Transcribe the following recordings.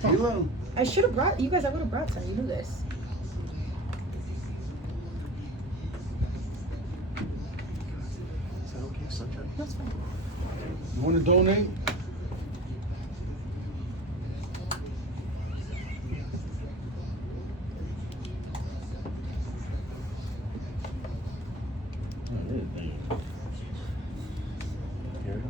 Tequila. I should have brought you guys. I would have brought some. You knew this. Is that okay, sunshine? That's fine. You want to donate? Oh, this thing. Here.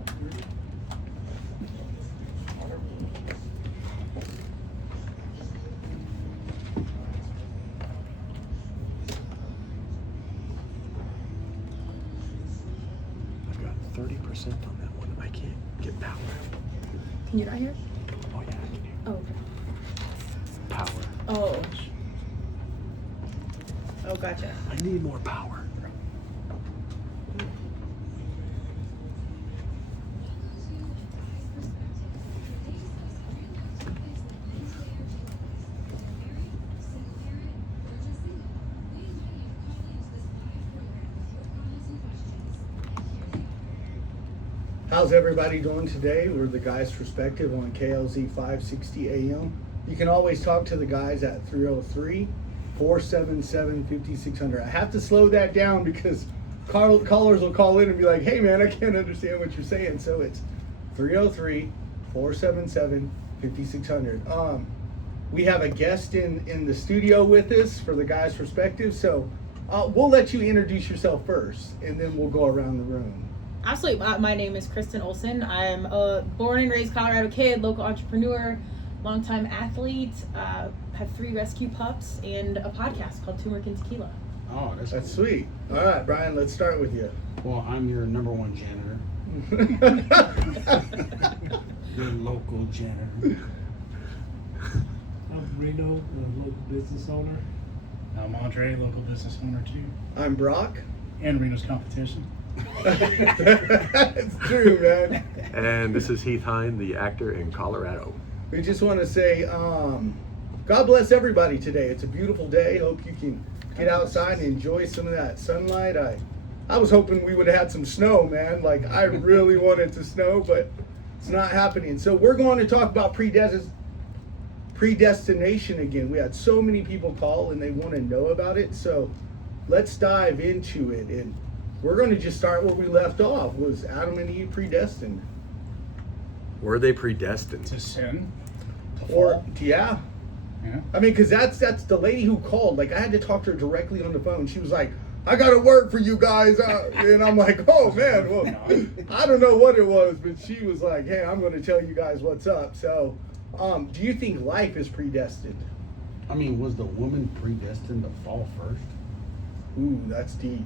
I've got 30% on that one. I can't get power. Can you not hear? Oh yeah, I can hear. Oh. Okay. Power. Oh. Oh, gotcha. I need more power. How's everybody doing today? We're the Guys Perspective on KLZ 560 AM. You can always talk to the guys at 303-477-5600. I have to slow that down because callers will call in and be like, hey man, I can't understand what you're saying. So it's 303-477-5600. We have a guest in the studio with us for the Guys Perspective. So we'll let you introduce yourself first and then we'll go around the room. Absolutely. My name is Kristen Olson. I'm a born and raised Colorado kid, local entrepreneur, longtime athlete, have 3 rescue pups, and a podcast called Turmeric and Tequila. Oh, that's That's cool. sweet. All right, Brian, let's start with you. Well, I'm your number one janitor. Your local janitor. I'm Reno, the local business owner. I'm Andre, local business owner too, I'm Brock. and Reno's competition. It's true, man. And this is Heath Hine, the actor in Colorado. We just want to say, God bless everybody today. It's a beautiful day. Hope you can get outside and enjoy some of that sunlight. I was hoping we would have had some snow, man. Like, I really wanted to snow, but it's not happening. So we're going to talk about predestination again. We had so many people call and they want to know about it. So let's dive into it. And we're going to just start where we left off. Was Adam and Eve predestined? Were they predestined? To sin. To Or, fall. yeah. Yeah. I mean, because that's the lady who called. Like, I had to talk to her directly on the phone. She was like, I got to work for you guys. And I'm like, oh, man. Well, I don't know what it was, but she was like, hey, I'm going to tell you guys what's up. So, do you think life is predestined? I mean, was the woman predestined to fall first? Ooh, that's deep.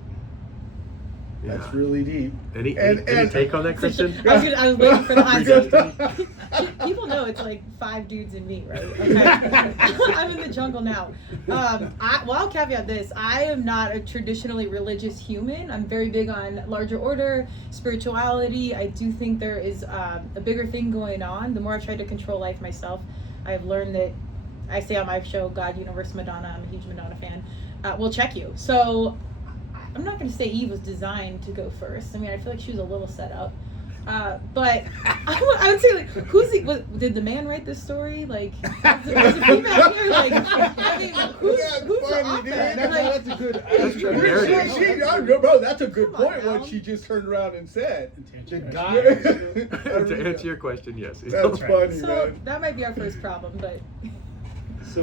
Yeah. That's really deep. Any And- take on that, Kristen? I was waiting for the hot seat. Because- People know it's like 5 dudes and me, right? Okay. I'm in the jungle now. I'll caveat this. I am not a traditionally religious human. I'm very big on larger order, spirituality. I do think there is a bigger thing going on. The more I've tried to control life myself, I've learned that I say on my show, God, Universe, Madonna, I'm a huge Madonna fan, will check you. So I'm not going to say Eve was designed to go first. I mean, I feel like she was a little set up. But I would say, like, did the man write this story? Like, was a female here? Like, I mean, who's the funny, dude. author? That's a good. That's true narrative. Bro, that's a good Come on point. now. What she just turned around and said. The Intention. guy. To answer your question, yes. That's right. funny, So man. that might be our first problem, but So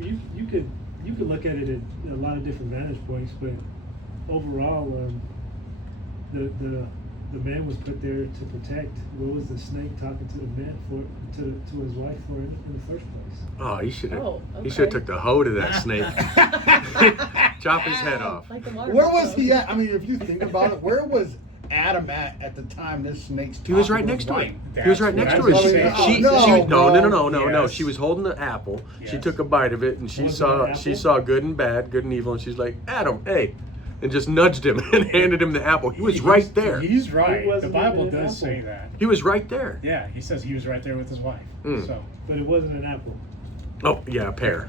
you could look at it at a lot of different vantage points, but overall, the man was put there to protect. What was the snake talking to the man for to his wife for in the first place? Oh, he should have. Oh, He should have okay. took the hoe to that snake. Chop his head off. like the water. Where was buffalo. he at? I mean, if you think about it, where was Adam at the time this snake's He was talking right next to his it. wife? He was right next to her. That's She, what I'm she, saying. she, no. Yes. She was holding the apple. She Yes. took a bite of it, and she Was it saw an she apple? saw good and bad, good and evil, and she's like, Adam, hey, and just nudged him and handed him the apple. He was right there. He's right. It The wasn't Bible even an does apple. say that. He was right there. Yeah, he says he was right there with his wife. Mm. So But it wasn't an apple. Oh yeah, a pear.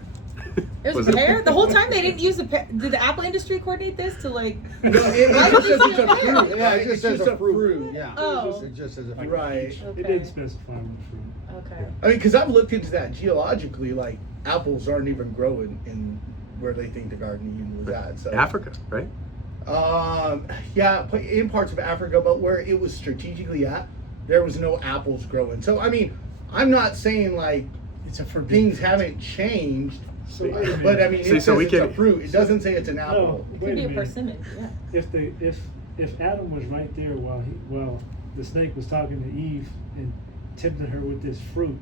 It was, Was a it? pear? The whole time they didn't use the pear. Did the Apple industry coordinate this to like? No, it Why just did says they it's a say fruit. pear? Yeah, it It's just says just a fruit. Yeah. Oh. It just says a fruit. Right. It Okay. didn't specify on the fruit. Okay. I mean, because I've looked into that geologically, like apples aren't even growing in where they think the Garden of Eden was at. So Africa, right? Yeah, in parts of Africa, but where it was strategically at, there was no apples growing. So I mean, I'm not saying like It's a forbidden things fruit. haven't changed, So wait a minute. but I mean, it See, says so we it's a can- fruit. It doesn't say it's an apple. It Wait could be a a minute. persimmon. Yeah. If Adam was right there while the snake was talking to Eve and tempting her with this fruit,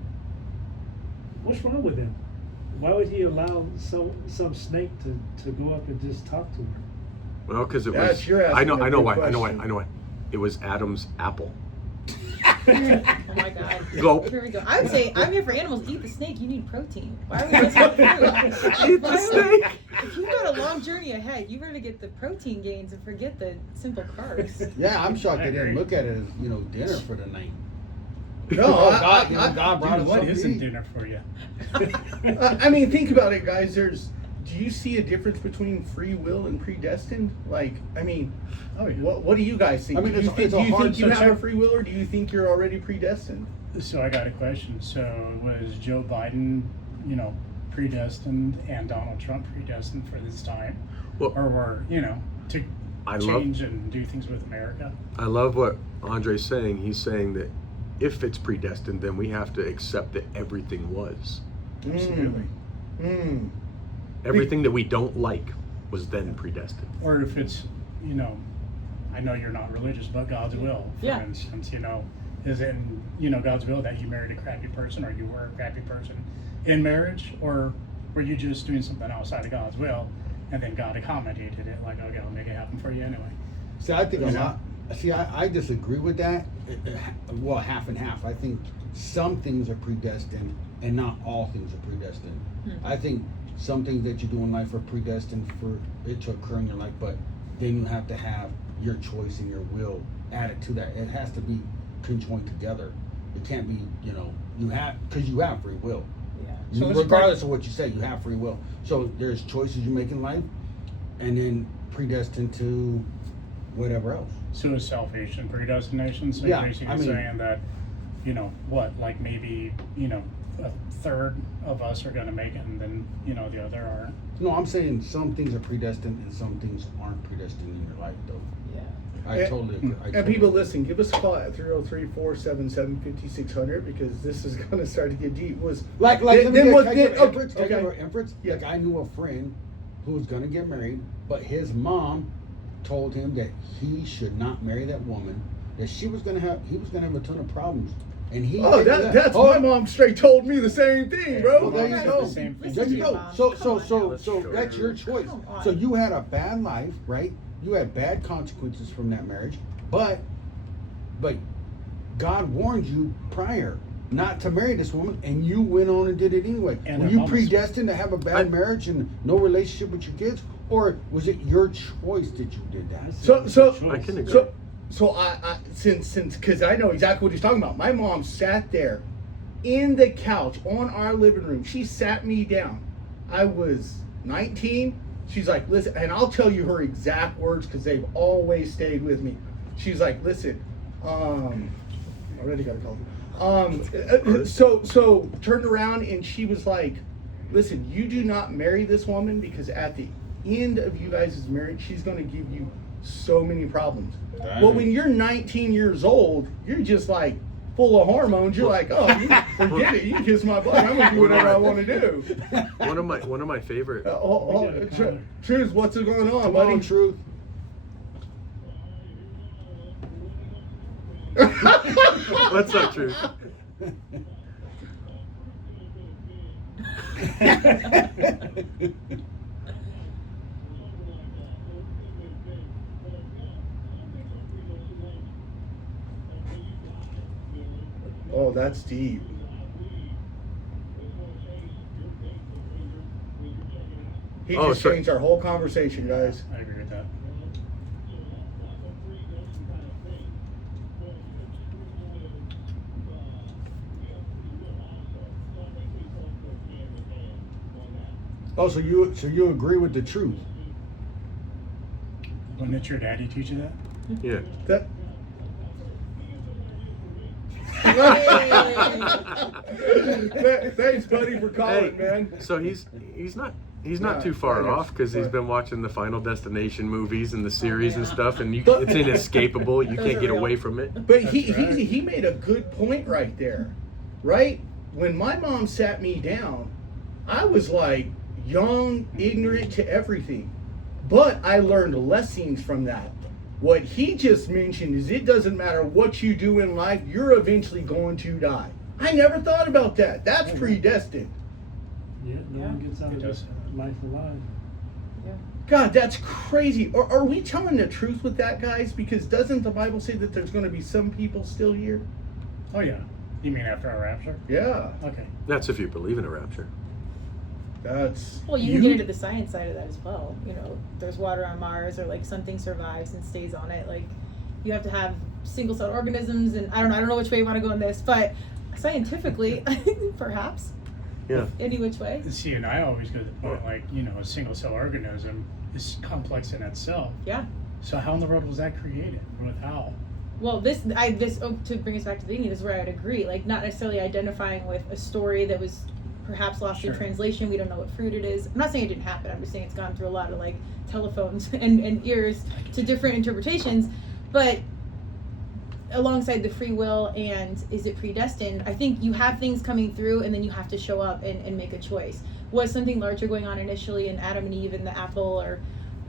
what's wrong with him? Why would he allow some snake to go up and just talk to her? Well, because it That's- was. you're I know. asking a I know good why. I know why. question. I know why. It was Adam's apple. Oh my God. Go. Here we go. I would say I'm here for animals. Eat the snake. You need protein. Why are we messing with fruit? Eat the Why would- snake. If you've got a long journey ahead, you better get the protein gains and forget the simple carbs. Yeah, I'm shocked I they didn't agree. look at it as dinner for the night. No, God, I- God brought Dude, us what something to isn't eat. dinner for you? I mean, think about it, guys. Do you see a difference between free will and predestined? Like, I mean, Oh, yeah. what do you guys think? I mean, do you it's- think, it's a do you, hard think you have a subject. free will, or do you think you're already predestined? So I got a question. So was Joe Biden, predestined, and Donald Trump predestined for this time, Well, or were to I love. change and do things with America? I love what Andre's saying. He's saying that if it's predestined, then we have to accept that everything was. Absolutely. Mm. Everything that we don't like was then predestined. Or if it's, I know you're not religious, but God's will, for Yeah. instance, is it God's will that you married a crappy person or you were a crappy person in marriage, or were you just doing something outside of God's will and then God accommodated it, like, okay, I'll make it happen for you anyway? See, I think a You know? lot. See, I disagree with that. Well, half and half. I think some things are predestined, and not all things are predestined. I think some things that you do in life are predestined for it to occur in your life, but then you have to have your choice and your will added to that. It has to be conjoined together. It can't be, you have free will. Yeah. So it's Regardless of what you say, you have free will. So there's choices you make in life, and then predestined to whatever else. So is salvation predestination? So Yeah, you're basically I mean- saying that, like maybe, a third of us are going to make it and then, the other aren't. No, I'm saying some things are predestined and some things aren't predestined in your life, though. Yeah. I And- totally agree. And people, listen, give us a call at 303-477-5600 because this is going to start to get deep. Like, Then let me what- get, then- can I give okay. an inference? Yeah. Like, I knew a friend who was gonna get married, but his mom told him that he should not marry that woman, that he was gonna have a ton of problems. And he Oh, didn't do that's my mom straight told me the same thing, bro. Well, there you Right. go. The same thing. There you to go. your mom. So, Come so, on so, now. so that's your choice. Come on. So you had a bad life, right? You had bad consequences from that marriage, but God warned you prior not to marry this woman, and you went on and did it anyway. And Were her you mama's- predestined to have a bad marriage and no relationship with your kids, or was it your choice that you did that? So I can agree. So I since because I know exactly what he's talking about. My mom sat there in the couch on our living room. She sat me down. I was 19. She's like, listen, and I'll tell you her exact words because they've always stayed with me. She's like, listen, already got a call. So turned around and she was like, listen, you do not marry this woman because at the end of you guys' marriage, she's going to give you so many problems. Well, when you're 19 years old, you're just like full of hormones. You're like, oh, forget it. You can kiss my butt. I'm going to do whatever I want to do. One of my favorite. Truth, what's going on, Come buddy? on, truth. What's up, Truth? Oh, that's deep. He Oh, just so- changed our whole conversation, guys. I agree with that. Oh, so you agree with the truth? Wouldn't it your daddy teach you that? Yeah. That, thanks, buddy, for calling, man. So he's not Yeah, too far I know, off because he's but- been watching the Final Destination movies and the series and yeah. stuff, and But- it's inescapable. You Those can't are get real. away from it. But That's right. he made a good point right there, right? When my mom sat me down, I was like young, ignorant to everything, but I learned lessons from that. What he just mentioned is it doesn't matter what you do in life, you're eventually going to die. I never thought about that. That's predestined. Yeah, no one gets out It of does. this life alive. God, that's crazy. Are we telling the truth with that, guys? Because doesn't the Bible say that there's going to be some people still here? Oh yeah. You mean after our rapture? Yeah, Okay. That's if you believe in a rapture. that's. Well, you can get into the science side of that as well. You know, there's water on Mars, or like something survives and stays on it. Like, you have to have single-celled organisms, and I don't know which way you want to go on this, but scientifically, perhaps Yeah. any which way. See, and I always go to the point, like, you know, a single cell organism is complex in itself. Yeah. So how in the world was that created? With how? Well, to bring us back to the beginning, this is where I would agree. Like, not necessarily identifying with a story that was perhaps lost in Sure. translation. We don't know what fruit it is. I'm not saying it didn't happen. I'm just saying it's gone through a lot of like telephones and ears to different interpretations. But alongside the free will and is it predestined, I think you have things coming through and then you have to show up and make a choice. Was something larger going on initially in Adam and Eve and the apple or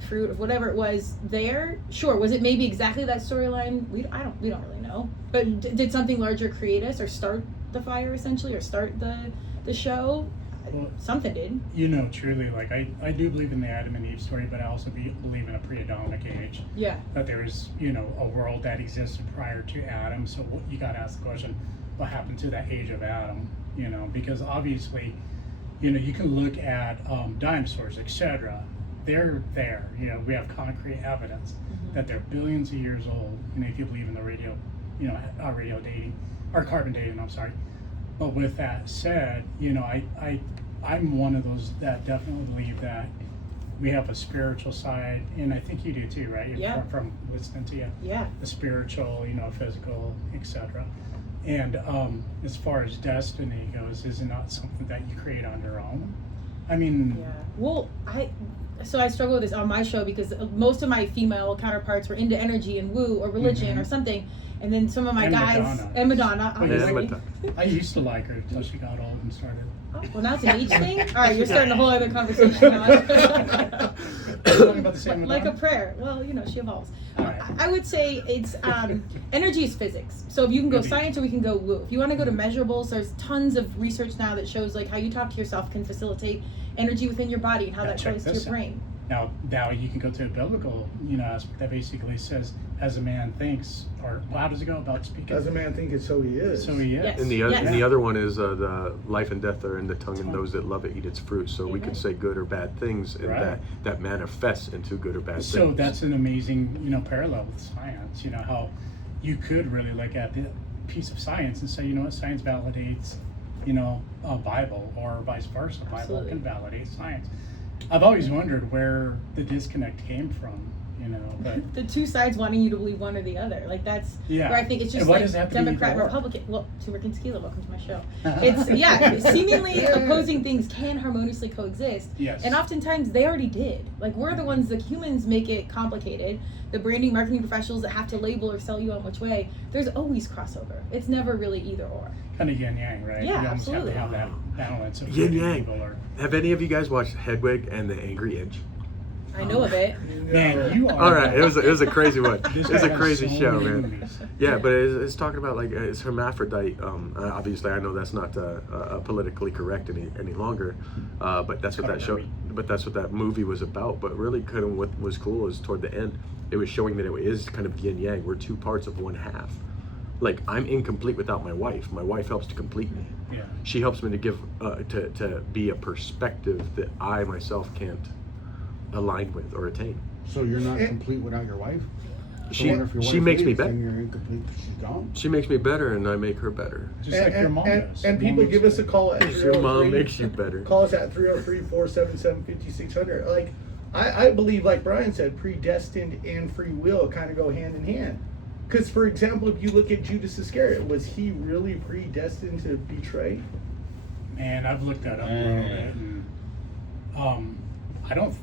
fruit or whatever it was there? Sure. Was it maybe exactly that storyline? We don't really know. But did something larger create us or start the fire essentially or start the show? Well, Something did. you know, truly, like, I do believe in the Adam and Eve story, but I also believe in a pre-Adamic age. Yeah. That there's, you know, a world that existed prior to Adam. So you got to ask the question, what happened to that age of Adam? You know, because obviously, you know, you can look at dinosaurs, etc. They're there. You know, we have concrete evidence that they're billions of years old. You know, if you believe in the radio, you know, radio dating or carbon dating. I'm sorry. But with that said, you know, I'm one of those that definitely believe that we have a spiritual side, and I think you do too, right? Yeah. From listening to you, Yeah. the spiritual, you know, physical, etc. And as far as destiny goes, is it not something that you create on your own? I mean, Yeah. Well, I struggle with this on my show because most of my female counterparts were into energy and woo or religion or something, and then some of my And guys Madonna. and Madonna, Yeah, obviously. Madonna. I used to like her until she got old and started. Oh, well, now it's an age thing. All right, you're starting a whole other conversation now. Talking about the same Like a Madonna? prayer. Well, you know, she evolves. All right. I would say it's energy is physics. So if you can go Maybe. science or we can go woo. If you want to go to measurables, there's tons of research now that shows like how you talk to yourself can facilitate energy within your body and how Now that check goes to this your out. brain. Now you can go to a biblical, you know, aspect that basically says, as a man thinks, or how does it go about speaking? As a man thinketh, so he is. So he is. Yes. And Yes. the other one is the life and death are in the tongue, and those that love it eat its fruit. So we Amen. can say good or bad things, and Right. that manifests into good or bad So things. that's an amazing, you know, parallel with science. You know how you could really look at the piece of science and say, you know what, science validates, you know, a Bible, or vice versa. Bible Absolutely. can validate science. I've always wondered where the disconnect came from. You know, but The two sides wanting you to believe one or the other. Like that's Yeah. where I think it's just And why like does it have to be Democrat, either or? Republican. Well, Turmeric and Tequila, welcome to my show. It's seemingly opposing things can harmoniously coexist. Yes. And oftentimes they already did. Like we're the ones, the humans make it complicated. The branding, marketing professionals that have to label or sell you on which way. There's always crossover. It's never really either or. kind of yin yang, right? Yeah, you almost absolutely. have to have that balance of Yin good and yang. evil, or Have any of you guys watched Hedwig and the Angry Inch? I know of it. man, you are. All right, it was a crazy one. This It was guy a has crazy so show, many man. movies. Yeah, but it's talking about like it's hermaphrodite. Obviously, I know that's not politically correct any longer, but that's what that show. But that's what that movie was about. But really, kind of what was cool is toward the end, it was showing that it is kind of yin yang. We're two parts of one half. Like I'm incomplete without my wife. My wife helps to complete me. Yeah. She helps me to give to be a perspective that I myself can't align with or attain. So you're not Eh. complete without your wife? I wonder if your she wife makes me leaves, better. then you're incomplete. She's gone. She makes me better, and I make her better. Just like your mom does. and people give us a call at Your mom 303. makes you better. Call us at 303-477-5600. Like, I believe, like Brian said, predestined and free will kind of go hand in hand. Because, for example, if you look at Judas Iscariot, was he really predestined to betray? Man, I've looked that up a little bit, and I don't.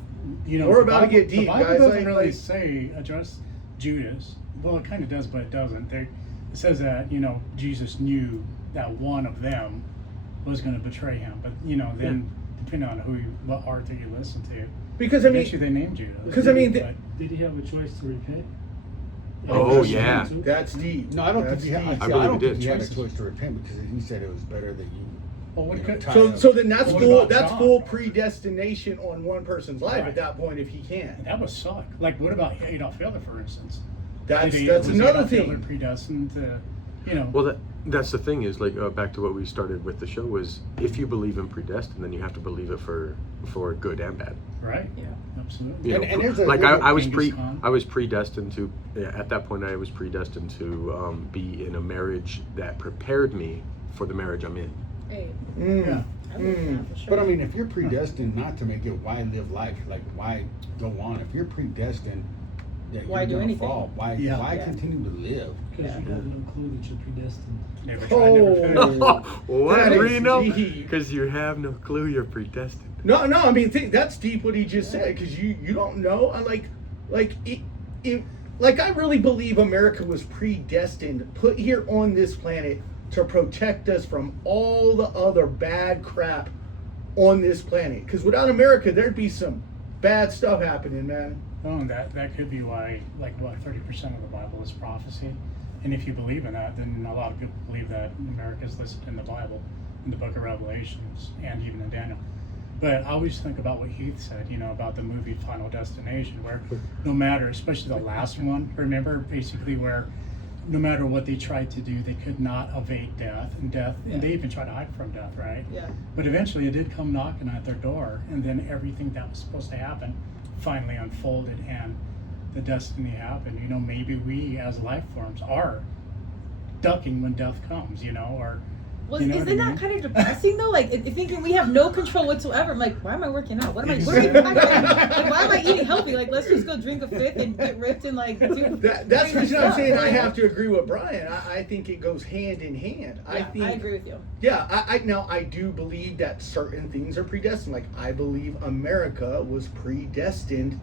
We're the about to Bible- get deep, The Bible guys, doesn't like- really like- say address Judas. Well, it kind of does, but it doesn't. It says that Jesus knew that one of them was going to betray him, but then depending on what Arthur you listen to, Because, I mean, eventually they named Judas. because, I mean, But Did he have a choice to repent? Oh, yeah. that's deep. No, I don't That's think he had. deep. I I believe don't he think did. he had a choice to repent because he said it was better that you. well, what could tie So, up. so then that's What full. about That's John? full predestination on one person's life Right. at that point, if he can. that would suck. Like, what about Adolf Hitler, for instance? That's Was another Adolf Hitler thing. predestined to, Well, that's the thing is like back to what we started with the show is if you believe in predestined, then you have to believe it for good and bad. right? Yeah. Absolutely. You And- know, and there's a- like there's a I was Genghis Khan. I was predestined to at that point I was predestined to be in a marriage that prepared me for the marriage I'm in. Hey, Mm. Yeah. I believe in that for sure. But I mean, if you're predestined not to make it, why live life? Like, why go on? If you're predestined that Why you're do gonna anything? fall, why Yeah. continue to live? Because you have no clue that you're predestined. Never try, never fail. What? That is Reno? deep. Because you have no clue you're predestined. No, I mean, that's deep what he just said because you don't know. I I really believe America was predestined, put here on this planet to protect us from all the other bad crap on this planet. Because without America, there'd be some bad stuff happening, man. Oh, and that could be why, 30% of the Bible is prophecy. And if you believe in that, then a lot of people believe that America is listed in the Bible, in the book of Revelations, and even in Daniel. But I always think about what Heath said, about the movie Final Destination, where no matter, especially the last one, remember, basically where no matter what they tried to do, they could not evade death, and they even tried to hide from death, right? Yeah. But eventually it did come knocking at their door, and then everything that was supposed to happen finally unfolded, and the destiny happened. Maybe we as life forms are ducking when death comes, or Well, you know isn't what I mean? that kind of depressing though? Like thinking we have no control whatsoever. I'm like, why am I working out? What am I even like, why am I eating healthy? Like, let's just go drink a fifth and get ripped and do. That's the crazy reason I'm stuff. saying I Like, have to agree with Brian. I think it goes hand in hand. Yeah, I agree with you. Yeah, I do believe that certain things are predestined. Like I believe America was predestined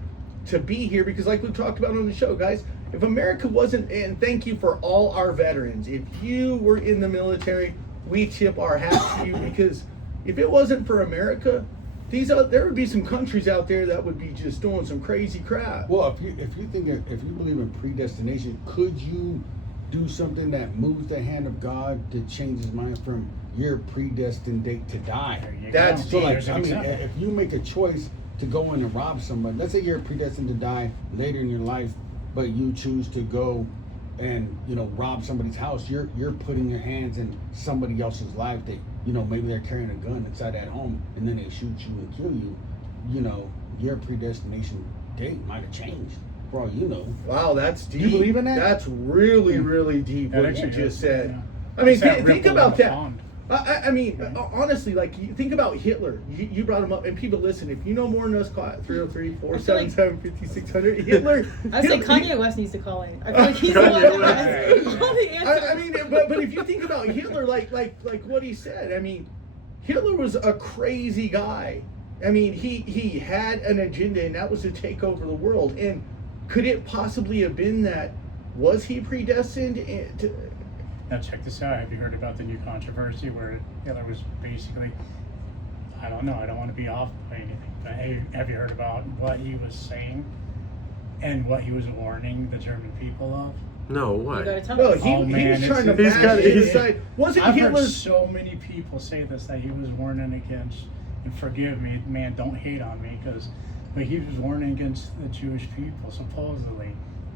to be here because, like we talked about on the show, guys, if America wasn't, and thank you for all our veterans. If you were in the military, we tip our hat to you because if it wasn't for America, there would be some countries out there that would be just doing some crazy crap. Well, if you believe in predestination, could you do something that moves the hand of God to change his mind from your predestined date to die? There you That's go. deep. So, like, There's an I mean, example. if you make a choice to go in and rob somebody, let's say you're predestined to die later in your life, but you choose to go and rob somebody's house, you're putting your hands in somebody else's life that maybe they're carrying a gun inside that home and then they shoot you and kill you. Your predestination date might have changed for all you know. Wow, that's deep. You believe in that? That's really, really deep That what you actually just is, said. yeah. I mean, It's that think ripple in about the that. pond. I mean, honestly, like, you think about Hitler. You brought him up, and people listen. If you know more than us, call it 303-477-5600. Hitler. I say Hitler- Kanye West needs to call in. I feel like he's the one Kanye that West. has all the answers. I mean, but if you think about Hitler, like what he said, I mean, Hitler was a crazy guy. I mean, he had an agenda, and that was to take over the world. And could it possibly have been that? Was he predestined? Now check this out. Have you heard about the new controversy where Hitler was basically, I don't know, I don't want to be off by anything, but have you heard about what he was saying and what he was warning the German people of? No, You why? gotta tell Well, us. he Oh, man, was trying to it's- he's got- bash he's- inside. Wasn't I've heard Hitler's? so many people say this, that he was warning against, and forgive me, man, don't hate on me, but he was warning against the Jewish people, supposedly.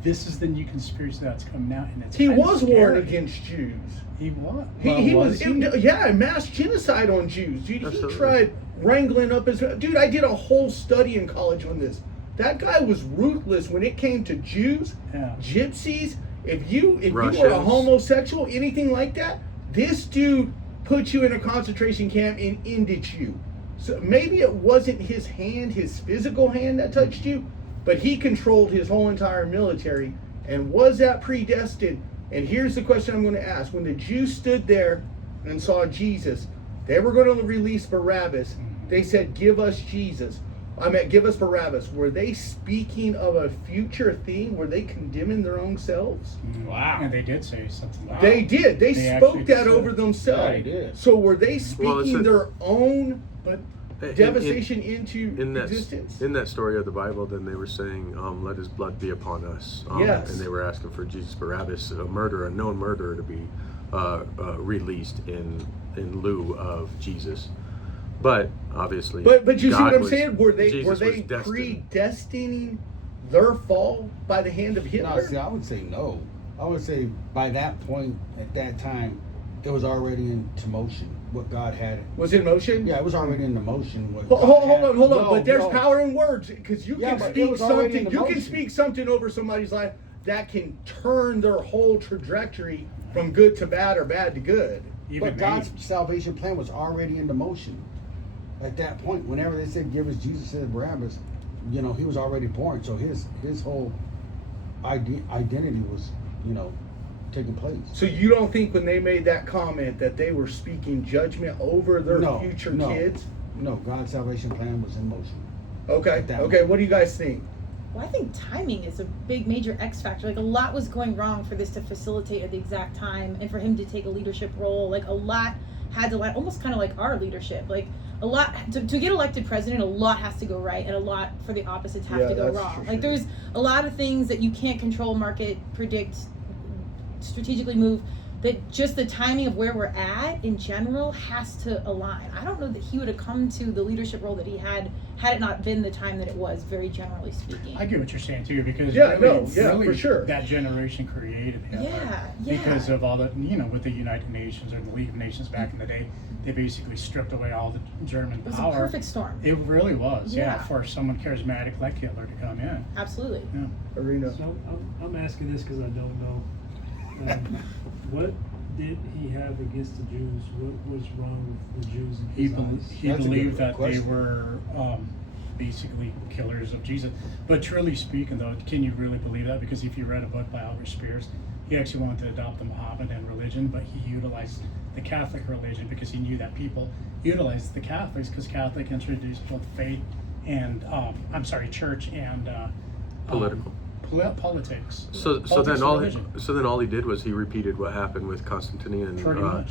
This is the new conspiracy that's coming out, and it's He kinda was scary. warned against Jews. He was. He was mass genocide on Jews. Dude, he Absolutely. tried wrangling up his. Dude, I did a whole study in college on this. That guy was ruthless when it came to Jews, Yeah. gypsies. If you were a Russians. homosexual, anything like that, this dude put you in a concentration camp and ended you. So maybe it wasn't his hand, his physical hand that touched you, but he controlled his whole entire military. And was that predestined? And here's the question I'm going to ask. When the Jews stood there and saw Jesus, they were going to release Barabbas. They said, give us Jesus. Give us Barabbas. Were they speaking of a future thing? Were they condemning their own selves? Wow. And they did say something like They did. They They spoke actually that said- over themselves. Yeah, they did. So were they Well, speaking it's a- their own In- devastation into in that existence? in that story of the Bible, then they were saying, "Let His blood be upon us." Yes. And they were asking for Jesus Barabbas, a known murderer, to be released in lieu of Jesus. But obviously, But you see God what I'm was- saying? Were they Jesus was destined. predestining their fall by the hand of No, Hitler? see, I would say no. I would say by that point, at that time, it was already into motion. What God had. Was it motion? Yeah, it was already into motion. What Hold God had. on. No, But there's no. power in words, because you Yeah, can but it speak was already something. in You can motion. speak something over somebody's life that can turn their whole trajectory from good to bad or bad to good. even But God's salvation plan was already into motion at that point. Whenever they said, "Give us Jesus," said Barabbas, he was already born. So his whole identity was, taking place. So you don't think when they made that comment that they were speaking judgment over their future kids? No, God's salvation plan was in motion. Okay. That Okay. one. What do you guys think? Well, I think timing is a big major X factor. Like, a lot was going wrong for this to facilitate at the exact time, and for him to take a leadership role. Like, a lot had to line, almost kind of like our leadership. Like, a lot to get elected president, a lot has to go right, and a lot for the opposites have Yeah, to go that's wrong. for Like, sure. there's a lot of things that you can't control, market, predict, strategically move. That just the timing of where we're at in general has to align. I don't know that he would have come to the leadership role that he had it not been the time that it was, very generally speaking. I get what you're saying too, because Yeah, really, no, yeah, really for sure. that generation created Hitler. Yeah. Because of all the, with the United Nations or the League of Nations back in the day, they basically stripped away all the German It was power. a perfect storm. It really was, Yeah. for someone charismatic like Hitler to come in. Absolutely. Yeah. Arena. So I'm asking this because I don't know. What did he have against the Jews? What was wrong with the Jews in his eyes? He That's a believed good that they question. were basically killers of Jesus. But truly speaking, though, can you really believe that? Because if you read a book by Albert Spears, he actually wanted to adopt the Mohammedan religion, but he utilized the Catholic religion because he knew that people utilized the Catholics because Catholic introduced both faith and church and Political. Politics. So Politics then and all religion. he did was he repeated what happened with Constantinian Pretty much.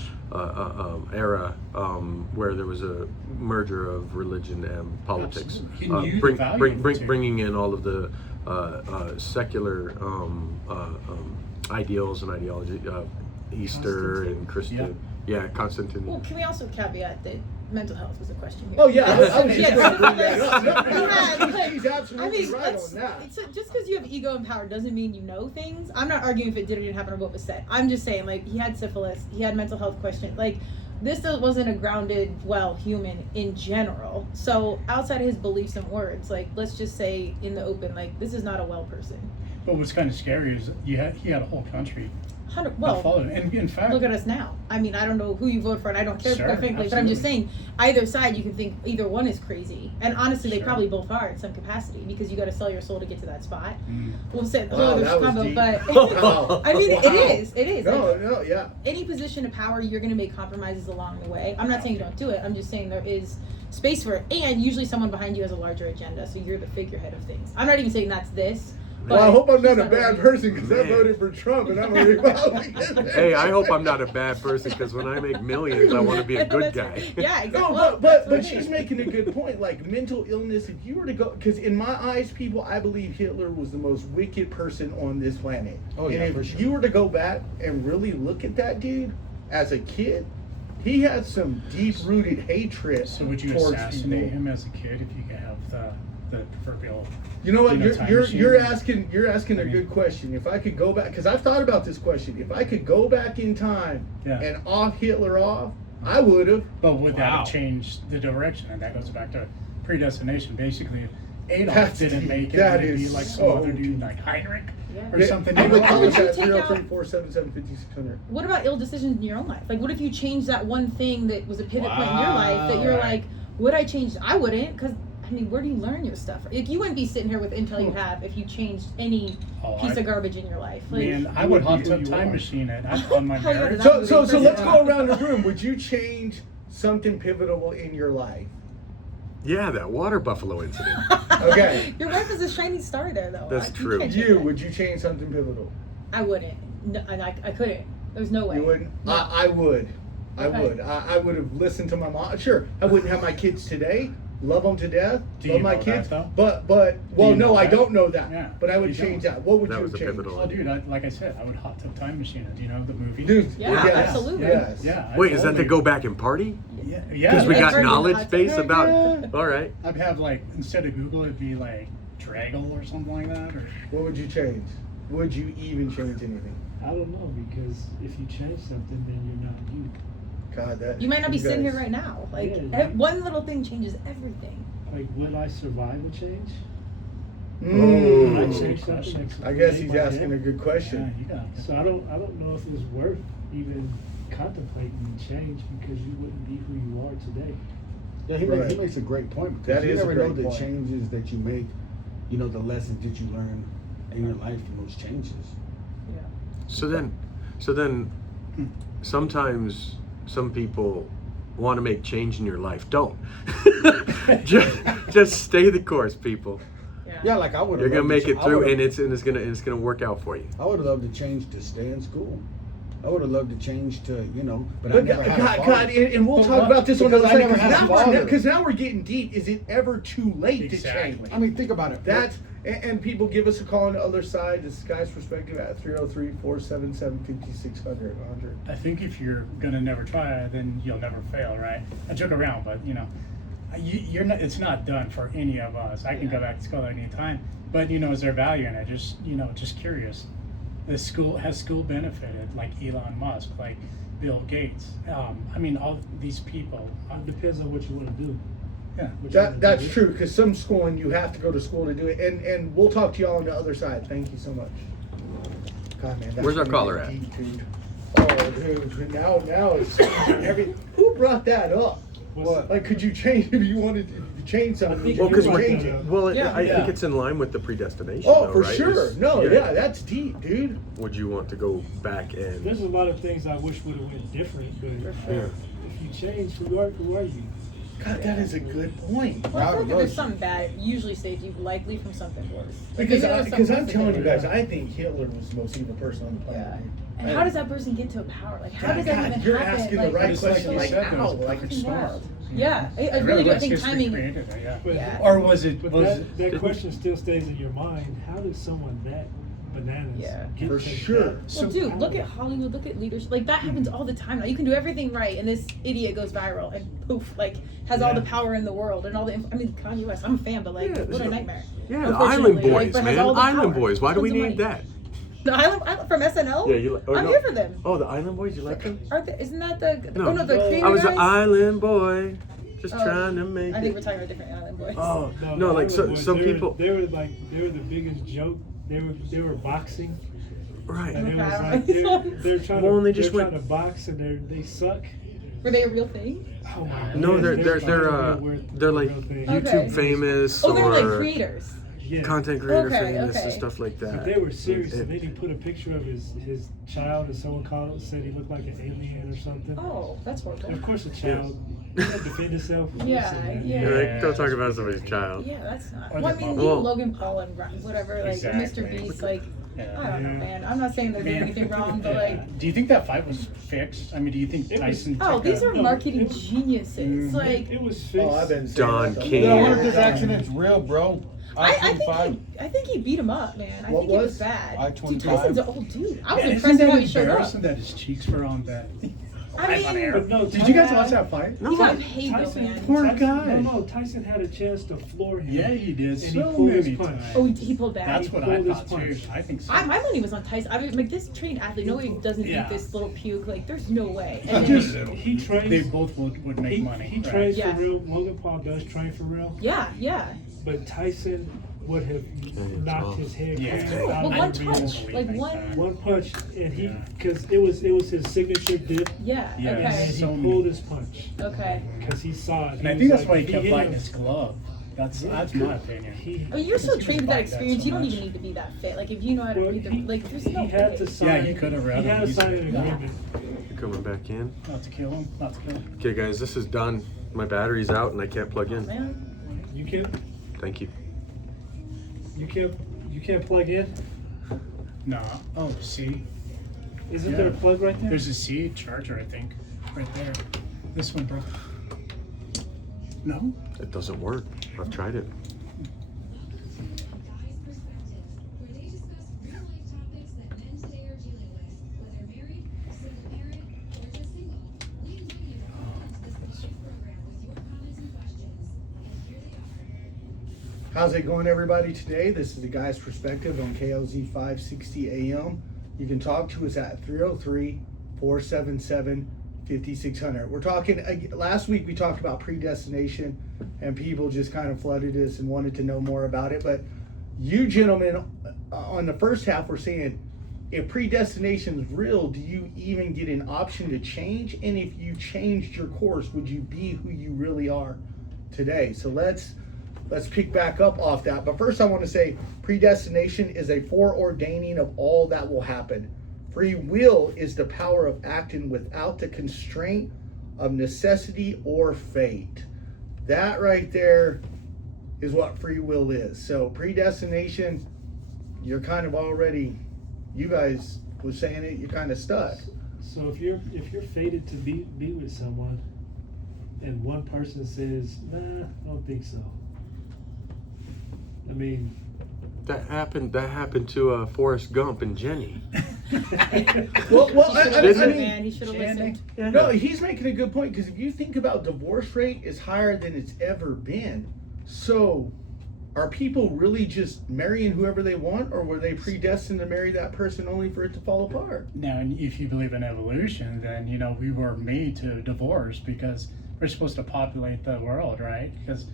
era, where there was a merger of religion and politics. Absolutely. He knew the value of the two. Bringing in all of the secular ideals and ideology, Easter and Christian. Yeah, Constantine. Well, can we also caveat that mental health was a question here? Oh yeah, I was just Yeah. going to bring that up. Yeah. He's absolutely right let's- on that. just because you have ego and power doesn't mean you know things. I'm not arguing if it did or didn't happen or what was said. I'm just saying, like, he had syphilis, he had mental health questions. Like, this wasn't a grounded, well, human in general. So outside of his beliefs and words, like, let's just say in the open, like, this is not a well person. But what's kind of scary is he had a whole country that Well, followed him. And in fact, look at us now. I mean, I don't know who you vote for, and I don't care, Sure, quite frankly, but I'm just absolutely. saying, either side, you can think either one is crazy. And honestly, they Sure. probably both are in some capacity, because you got to sell your soul to get to that spot. Mm. We'll say, Wow, there's that was combo, deep. but Wow. I mean, Wow. it is. No, Like, yeah. any position of power, you're going to make compromises along the way. I'm not saying don't do it. I'm just saying there is space for it. And usually someone behind you has a larger agenda, so you're the figurehead of things. I'm not even saying that's this. Well, I hope I'm not he's a bad really- person because I Man. voted for Trump and I'm a Republican. Hey, I hope I'm not a bad person because when I make millions, I want to be a good guy. Yeah, exactly. No, Well, but that's what but it she's is. making a good point. Like mental illness, if you were to go, because in my eyes, people, I believe Hitler was the most wicked person on this planet. Oh, and yeah, if for sure. you were to go back and really look at that dude as a kid, he had some deep-rooted hatred So would you towards assassinate people. him as a kid if you could have the proverbial? You know what? time You're machine? you're asking I a mean- good question. If I could go back, because I've thought about this question. If I could go back in time Yeah. and off Hitler off, I would have. But would that Wow. have changed the direction? And that goes back to predestination. Basically, Adolf didn't make it. That It'd be is like some so other dude deep. like Heinrich Yeah. or something. I would How call would us you at take out- 303-477-5600. What about ill decisions in your own life? Like, what if you changed that one thing that was a pivot point in your life that you're Wow. like, would I change? I wouldn't, because I mean, where do you learn your stuff? Like, you wouldn't be sitting here with intel you have if you changed any piece of garbage in your life. Like, Man, I would hot who tub you time are. machine it on my Hell yeah, marriage. that- So let's go around the room. Would you change something pivotal in your life? Yeah, that water buffalo incident. Okay. Your wife is a shining star there, though. That's You true. can't change You, that. would you change something pivotal? I wouldn't. No, and I couldn't. There's no way. You wouldn't? No. I would. I Okay. would. I would have listened to my mom. Sure, I wouldn't have my kids today. Love them to death. Do love you my know kids. that, But Do well, you no, know I that? don't know that. Yeah, But I would you change don't. that. What would That you was have a changed? pivotal. Oh, dude, like I said, I would hot tub time machine it. Do you know the movie? Dude, Yeah, yes, absolutely. Yes. Yeah. Wait, is that to go back and party? Yeah. Because we Yeah, got right. knowledge base Heck about. yeah. All right. I'd have like instead of Google, it'd be like Draggle or something like that. Or What would you change? Would you even change anything? I don't know, because if you change something, then you're not you. God, that. You might not be sitting here guys- right now. Like, Yeah. one little thing changes everything. Like, would I survive a change? Mm. Would I Good change question. something? I guess make he's my asking day? a good yeah, question. you got it. So I don't know if it was worth even contemplating change, because you wouldn't be who you are today. Yeah, he Right. makes a great point, That because you is a never know great the point. changes that you make, you know, the lessons that you learn in your life from those changes. Yeah. So then, sometimes some people want to make change in your life. Don't. just stay the course, people. Yeah, like I would. You're gonna make it through, and it's gonna work out for you. I would have loved to change to stay in school. I would have loved to change to, you know, but I But never had a God, father. and we'll But talk what- about this on the because other I never had a father. because now we're getting deep. Is it ever too late to Exactly. change? I mean, think about it. That's and people give us a call on the other side. This guy's perspective at 303-477-5600. I think if you're gonna never try, then you'll never fail, right? I joke around, but you know, you're not. It's not done for any of us. I can go back to school at any time, but you know, is there value in it? Just curious. Has school benefited, like Elon Musk, like Bill Gates? I mean, all these people. It depends on what you want to do. Yeah. What you wanna That's do. true, because some schooling you have to go to school to do it, and we'll talk to y'all on the other side. Thank you so much. God, man, that's Where's our really caller at? deep, dude. Oh, dude, now it's every. Who brought that up? What's- Like, could you change if you wanted to change something? I think Would Well, because you You're change right. it? Yeah. I think Yeah. it's in line with the predestination. Oh, though, for right? sure. Is- No, yeah, that's deep, dude. Would you want to go back and? There's a lot of things I wish would have went different, but For Yeah. sure. if you change, who are you? God, that is a good point. Well, I feel like if Right, there's something bad, it usually saves you likely from something worse. Like, Because maybe there was I'm something telling you guys, different. I think Hitler was the most evil person on the planet. Yeah. dude. And I- how does that person get to power? Like, how does that God, even you're happen? asking like, the right It's like question. you Like, said, there was ow, a like, perfect fucking storm. wild. Yeah, I really do. I think History timing. created it, yeah. But, Yeah. Or was it? but Was that question still stays in your mind. How did someone that bananas Yeah. get For to sure. that? So Well, dude, look power? at Hollywood. Look at leadership. Like that happens all the time now. You can do everything right, and this idiot goes viral, and poof, like has all the power in the world and all the. I mean, Kanye West. I'm a fan, but like, Yeah, what a nightmare. Yeah, the Unfortunately, Island Boys, like, but has man. all the Island power. Boys. Why do we Tons of need money. that? The Island from SNL. Yeah, you like? I'm here for them. Oh, the Island Boys. You like them? Aren't they, isn't that the? No. Oh no, the No. creator I was guys? an island boy, just Oh, trying to make I think it. we're talking about different Island Boys. Oh No, no, the like Island Boys, some they were- people. They were the biggest joke. They were boxing, Right. and it was Okay. like they're trying Well, to and they just they're went- trying to box, and they suck. Were they a real thing? Oh my God. No, they're Yes, they're they they're were they're like real thing. Okay. YouTube famous Oh, they were like or creators. Yeah. content creator Okay, famous okay. and stuff like that. But they were serious, And- and they didn't put a picture of his child, and someone said he looked like an alien or something. Oh, that's And horrible. of course, a child can't defend himself. Yeah, Listen, yeah. You're like, don't talk about somebody's child. Yeah, that's not. Or Well, I the mean, bubble. even Logan Paul and whatever, like Exactly. Mr. Beast, like I Yeah. don't know, man. I'm not saying they're doing Man. anything wrong, but like, Do you think that fight was fixed? I mean, do you think It was- Tyson? oh, took these a- are No, marketing it was- geniuses. Like, It was fixed. Oh, I've been saying Don that. King. Yeah, Yeah. what if this accident's real, bro? I think he beat him up, man. I What think it was was? Dude, I-25? Tyson's an old dude. I was Yeah, impressed isn't with how that he showed up. embarrassing that his cheeks were on that? live on mean- air. But no, Did you guys Tyson- watch that fight? He got paid though, Tyson, man. Poor Tyson, guy. No, Tyson had a chance to floor him. Yeah, he did. And he So pulled his many punch. times. Oh, he pulled back. That's He what I pulled his thought too. punch. I think so. My money was on Tyson. I mean, like this trained athlete, nobody doesn't Yeah. eat this little puke. Like, there's no way. I And just- then, He trains. They both would make he, money. He right? trains Yeah. for real. Logan Paul does train for real. yeah. But Tyson would have knocked his head Yeah. clean out But of one the punch, ring. like one. One punch, and he, Yeah. because it was his signature dip, Yeah. Yeah. and Okay. he So pulled his punch Okay. because he saw it. And I was think that's like, why he if kept hit biting him- his glove. That's my opinion. He, I mean, you're so Because he trained was with that biting that experience. so you don't much. even need to be that fit. Like, if you know how to well, read the, he, like, there's he no had way. to sign. Yeah, he could have read He him had to sign easily. an agreement. You're coming back in. Not to kill him. Not to kill him. Okay, guys, this is done. My battery's out and I can't plug in. Man. You can't. Thank you. You can't plug in. No. Oh, see. Isn't Yeah. there a plug right there? There's a C charger, I think, right there. This one, bro. No? It doesn't work. I've tried it. How's it going, everybody? Today, this is the guy's perspective on KLZ 560 AM. You can talk to us at 303-477-5600. We're talking, last week we talked about predestination, and people just kind of flooded us and wanted to know more about it. But you gentlemen, on the first half, were saying, if predestination is real, do you even get an option to change? And if you changed your course, would you be who you really are today? So let's pick back up off that. But first I want to say predestination is a foreordaining of all that will happen. Free will is the power of acting without the constraint of necessity or fate. That right there is what free will is. So predestination, you're kind of already, you guys were saying it, you're kind of stuck. So if you're fated to be with someone, and one person says, "Nah, I don't think so." I mean, That happened to Forrest Gump and Jenny. Well, He should have listened, mean, man. He should have listened. no, he's making a good point, because if you think about divorce rate is higher than it's ever been. So are people really just marrying whoever they want, or were they predestined to marry that person only for it to fall apart? Now, and if you believe in evolution, then, you know, we were made to divorce because we're supposed to populate the world, right? Because